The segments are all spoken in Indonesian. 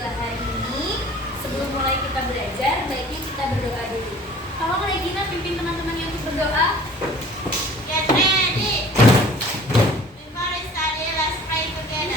Alhamdulillah hari ini sebelum mulai kita belajar, baiknya kita berdoa dulu. Tolong Regina pimpin teman-temannya untuk berdoa. Get ready. Before we study, let's pray together.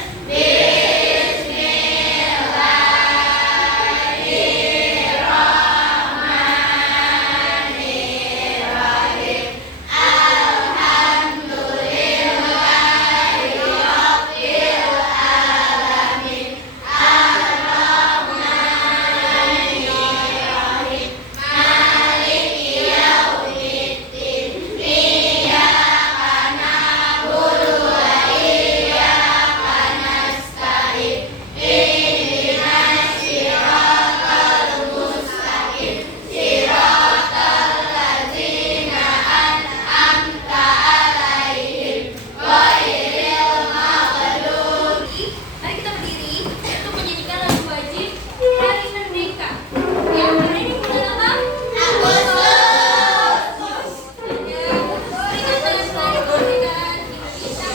Mari kita berdiri untuk menyanyikan lagu wajib Hari Merdeka. Yang hari ini bulan apa? Agustus. Peringatan Hari Kemerdekaan Indonesia.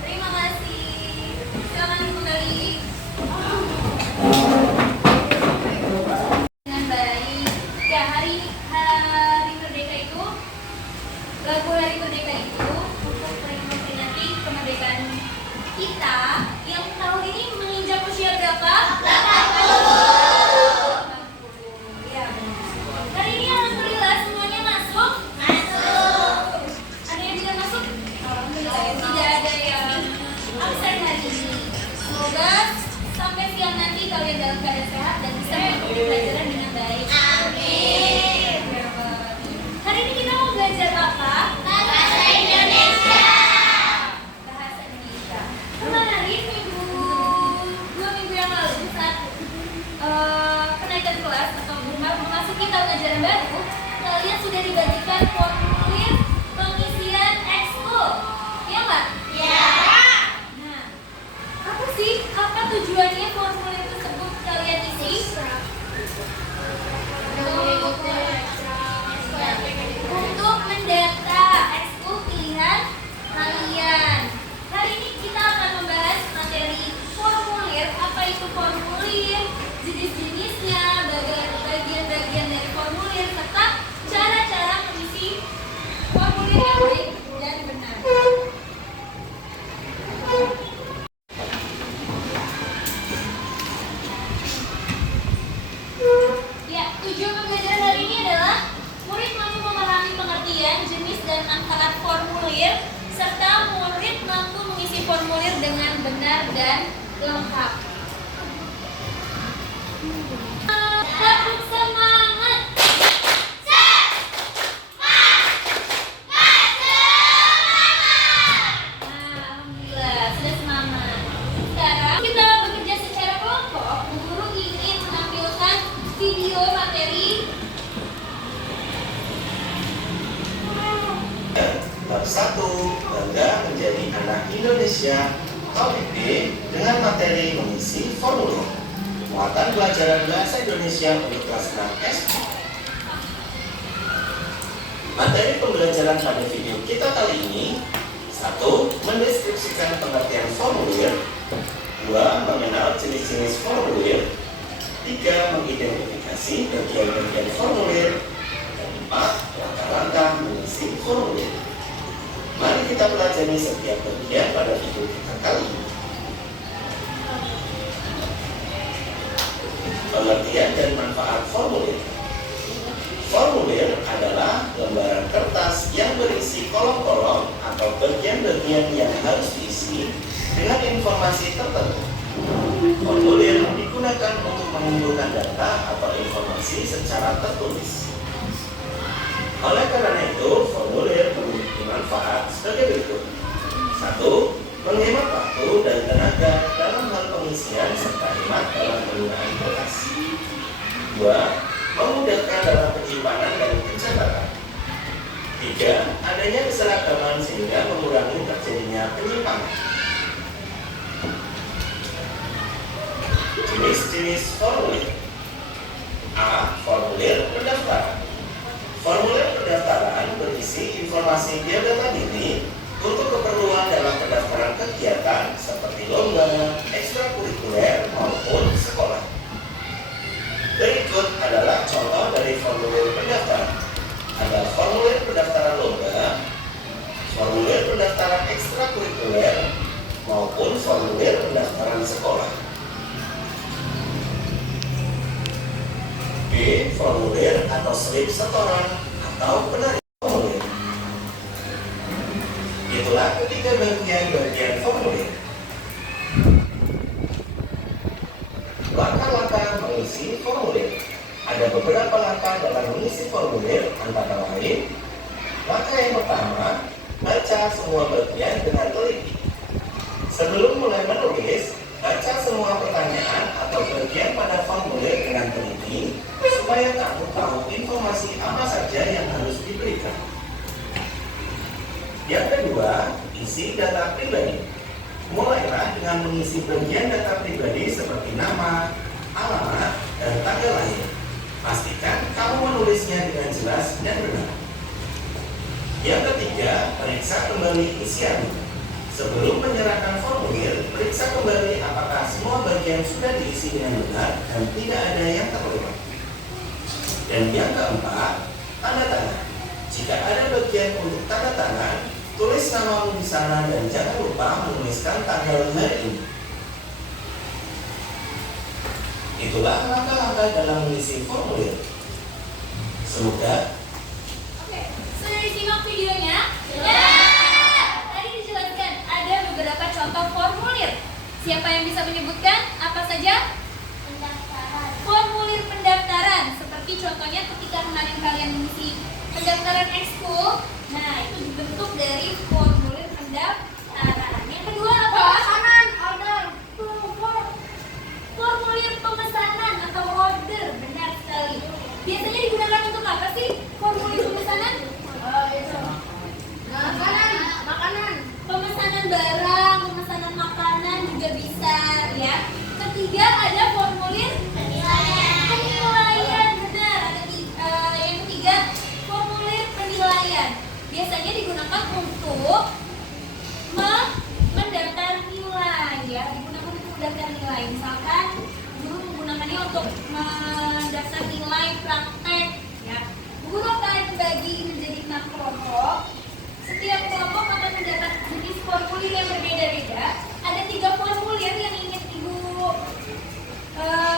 Terima kasih. Silakan kembali. Dengan baik. Ya, hari Merdeka itu, lagu Hari Merdeka itu untuk memperingati kemerdekaan kita yang tahun ini menginjak usia berapa? 80. Ya, benar. Hari ini alhamdulillah semuanya masuk. Ada yang tidak masuk? Alhamdulillah ya. Tidak ada yang absen hari ini. Semoga sampai siang nanti kalian dalam keadaan sehat dan bisa mengikuti pelajaran dengan baik. Amin. Hari ini kita mau belajar apa? Bahasa Indonesia. Bahasa Indonesia. Kemarin dua minggu yang lalu saat kenaikan kelas atau memasuki tahun ajaran baru, kalian sudah dibagikan formulir pengisian ekskul. Iya nggak? Ya. Nah, apa sih? Apa tujuannya formulir tersebut kalian isi? Untuk mendata ekskul pilihan kalian. Hari ini kita akan membahas materi formulir. Apa itu formulir? Jenis-jenisnya, bagian-bagian dari formulir, serta cara-cara mengisi formulir yang baik dan benar. Ya, tujuan pembelajaran hari ini adalah murid mampu memahami pengertian, jenis, dan manfaat formulir, serta murid mampu mengisi formulir dengan benar dan lengkap. Tepuk semangat! Alhamdulillah, sudah semangat. Sekarang kita bekerja secara kelompok. Bu Guru ingin menampilkan video materi. Bab 1, bangga menjadi anak Indonesia. Topik B, dengan materi mengisi formulir. Muatan pelajaran bahasa Indonesia untuk kelas 6 SD. Materi pembelajaran pada video kita kali ini: 1. Mendeskripsikan pengertian formulir. 2. Mengenal jenis-jenis formulir. 3. Mengidentifikasi bagian-bagian formulir. Dan 4. Langkah-langkah mengisi formulir. Mari kita pelajari setiap bagian pada video kita kali ini. Pengertian dan manfaat formulir. Formulir adalah lembaran kertas yang berisi kolom-kolom atau bagian-bagian yang harus diisi dengan informasi tertentu. Formulir digunakan untuk mengumpulkan data atau informasi secara tertulis. Oleh karena itu, formulir adanya keseragaman sehingga mengurangi terjadinya penyimpangan. Jenis-jenis formulir. A. Formulir pendaftaran. Formulir pendaftaran berisi informasi biodata diri untuk keperluan dalam pendaftaran kegiatan seperti lomba, ekstrakurikuler maupun sekolah. Berikut adalah contoh dari formulir pendaftaran. Ada formulir pendaftaran lomba, formulir pendaftaran ekstrakurikuler maupun formulir pendaftaran sekolah. B. Formulir atau slip setoran atau penarikan formulir. Itulah ketiga bagian formulir. Langkah-langkah mengisi formulir. Ada beberapa langkah dalam mengisi formulir, antara lain: langkah yang pertama, baca semua bagian dengan teliti. Sebelum mulai menulis, baca semua pertanyaan atau bagian pada formulir dengan teliti supaya kamu tahu informasi apa saja yang harus diberikan. Yang kedua, isi data pribadi. Mulailah dengan mengisi bagian data pribadi seperti nama, alamat, dan tanggal lahir. Pastikan kamu menulisnya dengan jelas dan benar. Yang ketiga, periksa kembali isian. Sebelum menyerahkan formulir, periksa kembali apakah semua bagian sudah diisi dengan benar dan tidak ada yang terlewat. Dan yang keempat, tanda tangan. Jika ada bagian untuk tanda tangan, tulis namamu di sana dan jangan lupa menuliskan tanggal hari ini. Itulah langkah-langkah dalam mengisi formulir. Semoga. Oke, sudah disimak videonya? Ya. Tadi dijelaskan ada beberapa contoh formulir. Siapa yang bisa menyebutkan apa saja? Pendaftaran. Formulir pendaftaran. Seperti contohnya ketika kemarin kalian mengisi pendaftaran ekskul, nah itu dibentuk dari formulir pendaftaran. Yang kedua apa? Pemesanan, order. Formulir pemesanan atau order, benar sekali. Biasanya digunakan untuk apa sih formulir pemesanan? Makanan. Pemesanan barang, pemesanan makanan juga bisa ya. Ketiga ada formulir penilaian, benar. Yang ketiga formulir penilaian. Biasanya digunakan untuk mendaftar nilai ya. Digunakan untuk mendaftar nilai. Misalkan guru menggunakannya untuk mendaftar nilai praktek ya. Guru akan bagi menjadi 6 kelompok. Setiap kelompok akan mendapat jenis formulir yang berbeda-beda. Ada 3 formulir yang ingin ibu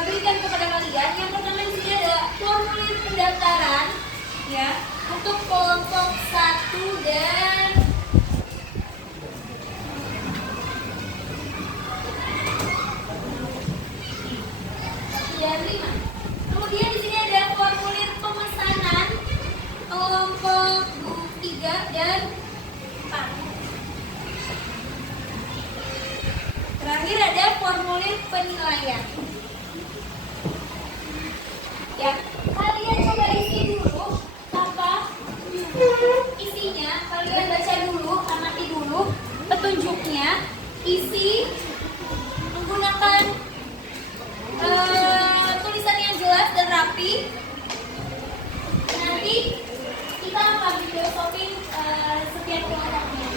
berikan kepada kalian. Yang pertama di sini ada formulir pendaftaran ya untuk kelompok 1 dan dan 5. Kemudian di sini ada formulir pemesanan kelompok 3 dan 4. Terakhir ada formulir penilaian. Ya, kalian coba isi dulu apa isinya. Kalian baca dulu, amati dulu petunjuknya. Isi menggunakan tulisan yang jelas dan rapi. Nanti kita akan filosofin setiap kelompoknya.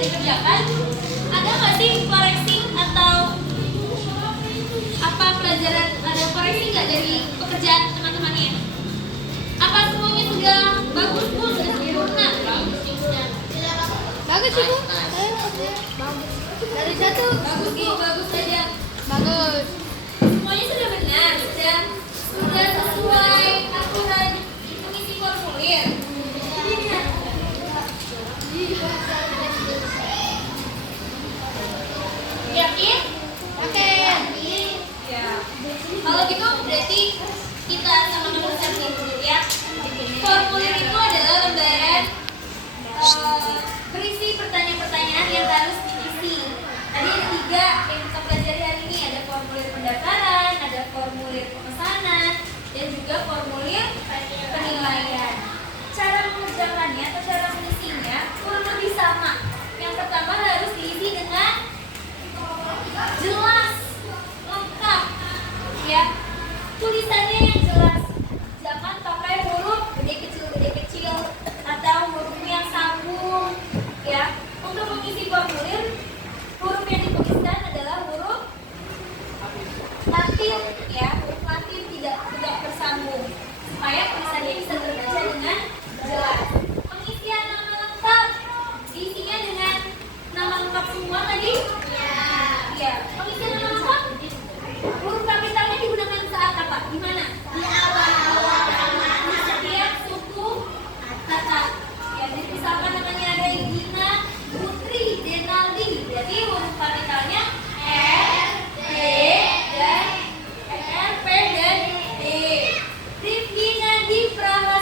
dikerjakan, ada nggak sih koreksi atau apa pelajaran, ada koreksi nggak dari pekerjaan teman-temannya? Apa semuanya sudah bagus Bu? Sudah sempurna? Bagus sih Bu. Dari satu Bagus Bu, bagus saja. bagus. Semuanya sudah benar, sudah sesuai aturan mengisi formulir. Yakin? Yakin. Ya. Kalau gitu berarti kita sama-sama ucapin dulu ya. Formulir itu adalah lembaran berisi pertanyaan-pertanyaan yang harus diisi. Tadi ada 3 yang kita pelajari jelas, lengkap, ya. Tulisannya yang jelas. Jangan pakai huruf gede kecil atau huruf yang sambung, ya. Untuk mengisi formulir, huruf yang dituliskan adalah huruf latin, ya. Huruf latin tidak bersambung supaya tulisannya bisa terbaca dengan jelas. Pengisian nama lengkap diisinya dengan nama lengkap semua tadi? Ya. Pengisian nama lengkap huruf kapitalnya digunakan saat apa? Di mana? Di awal. Di setiap suku kata. Ya, jadi misalkan namanya ada Gina, Putri, Denaldi. Jadi huruf kapitalnya R, D, dan R, P, dan D. Rifki, Nadi, Praha,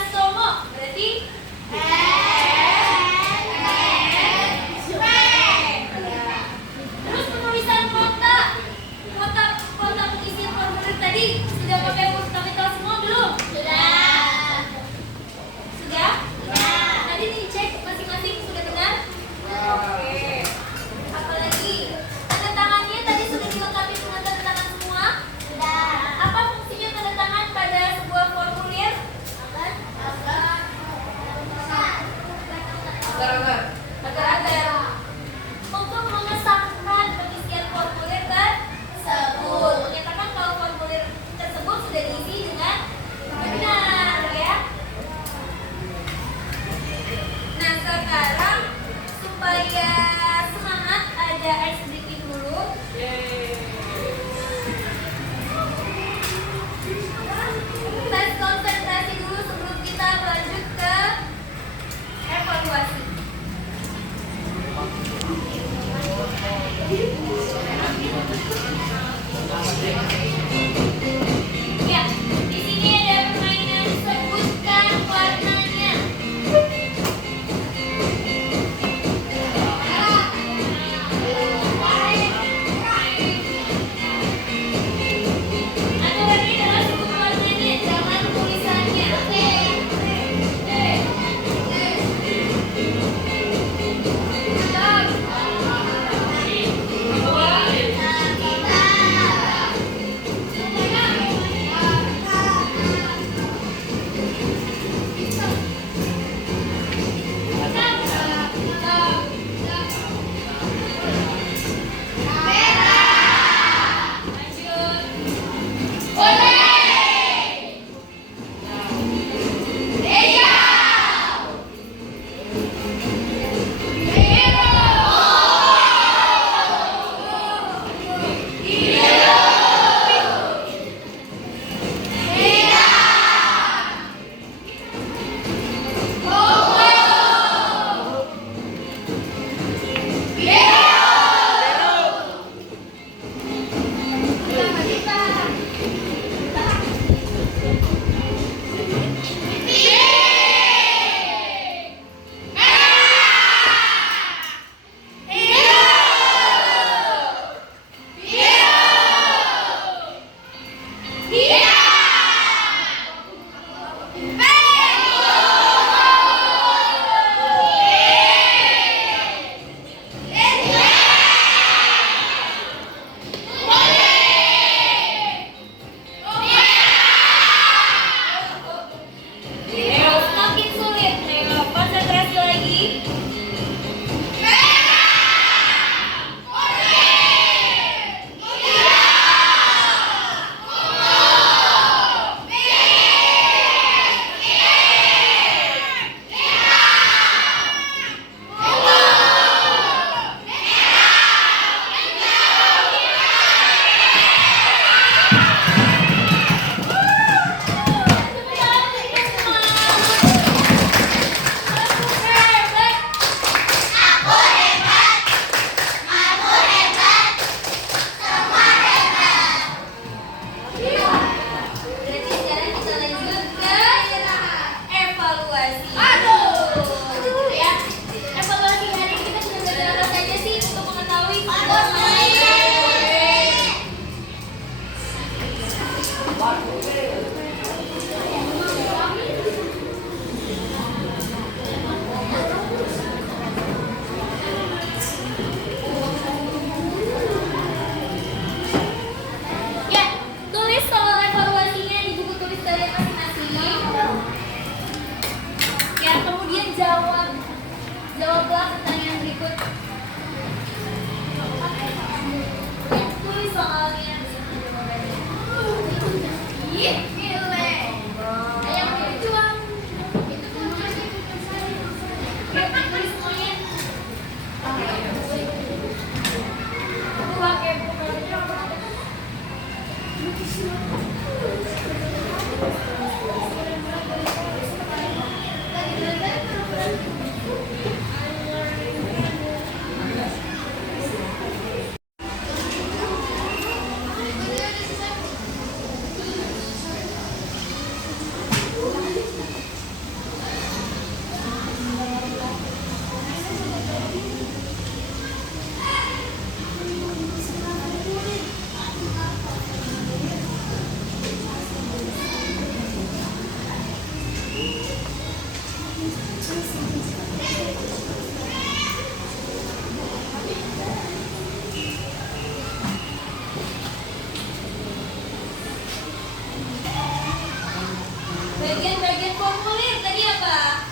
Bagian-bagian formulir tadi apa?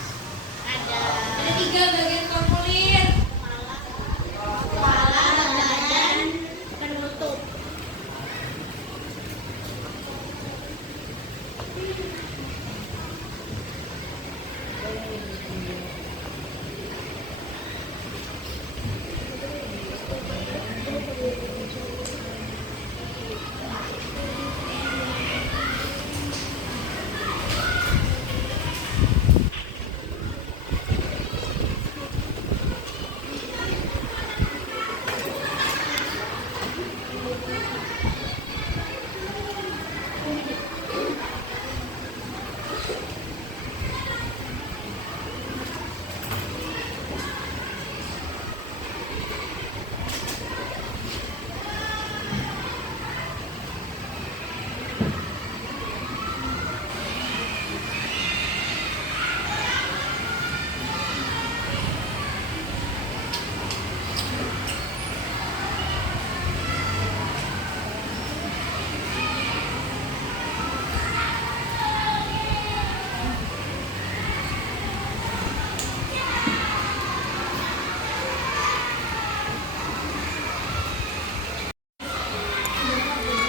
Ada Ada 3 bagian formulir. kepala, badan, penutup.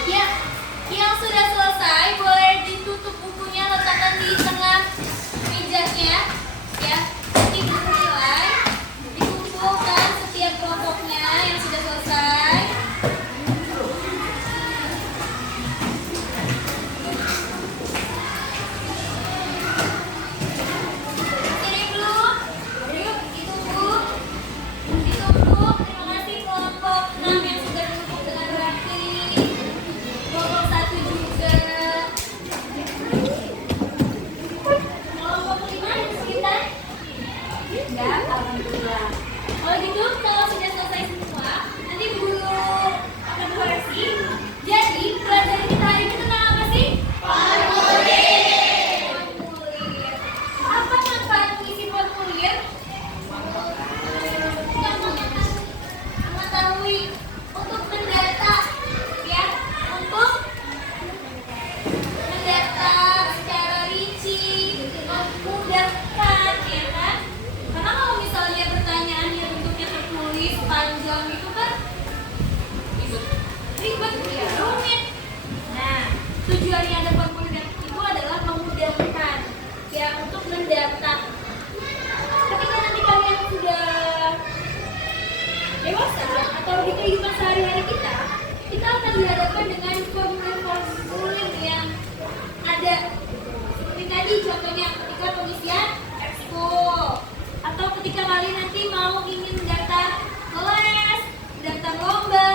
Ya, yang sudah selesai boleh ditutup bukunya, letakkan di tengah mejanya. Ya, nanti bernilai, dikumpulkan setiap kelompoknya yang sudah selesai. Ini belum, yuk ditutup. Ditutup. Terima kasih kelompok 6 yang sudah ditutup dengan rapi. Kelompok 1 juga. Kelompok 5 ada kesulitan? Enggak, alhamdulillah. Kalau gitu, kalau sudah selesai semua, nanti guru akan koreksi. Jadi, pelajaran kita hari ini tentang apa sih? Formulir. Apa manfaat mengisi formulir? Mengetahui untuk mendata, ya, untuk mendata secara rinci, memudahkan, ya kan? Karena kalau misalnya pertanyaannya bentuknya tertulis panjang itu kan ribet, ya, rumit. Nah, tujuannya ada formulir itu adalah memudahkan, ya, untuk mendata. Ketika nanti kalian sudah dewasa atau di kehidupan sehari-hari kita akan dihadapkan dengan formulir-formulir yang ada. Seperti tadi contohnya ketika pengisian expo, atau ketika kalian nanti mau ingin mendaftar kelas, mendaftar lomba,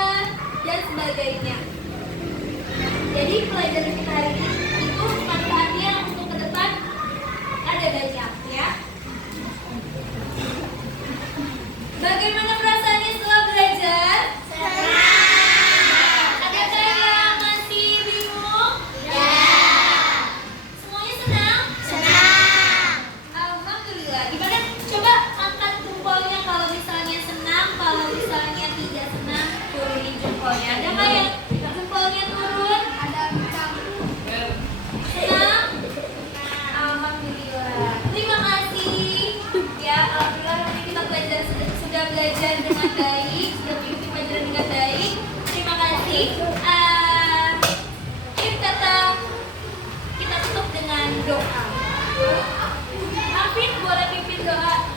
dan sebagainya. Jadi pelajaran kita hari ini itu manfaatnya untuk ke depan ada banyak, ya. Bagaimana perasaannya setelah belajar? Adakah yang masih bingung? Semuanya senang? Alhamdulillah. Gimana? Coba angkat jempolnya kalau misalnya senang, kalau misalnya tidak senang, turunin jempolnya. Ada nggak yang jempolnya turun? Senang? Alhamdulillah. Terima kasih. Ya, alhamdulillah hari ini kita sudah belajar dengan baik, sudah mengikuti pelajaran dengan baik. Terima kasih. Kita tutup dengan doa. Afif boleh pimpin doa.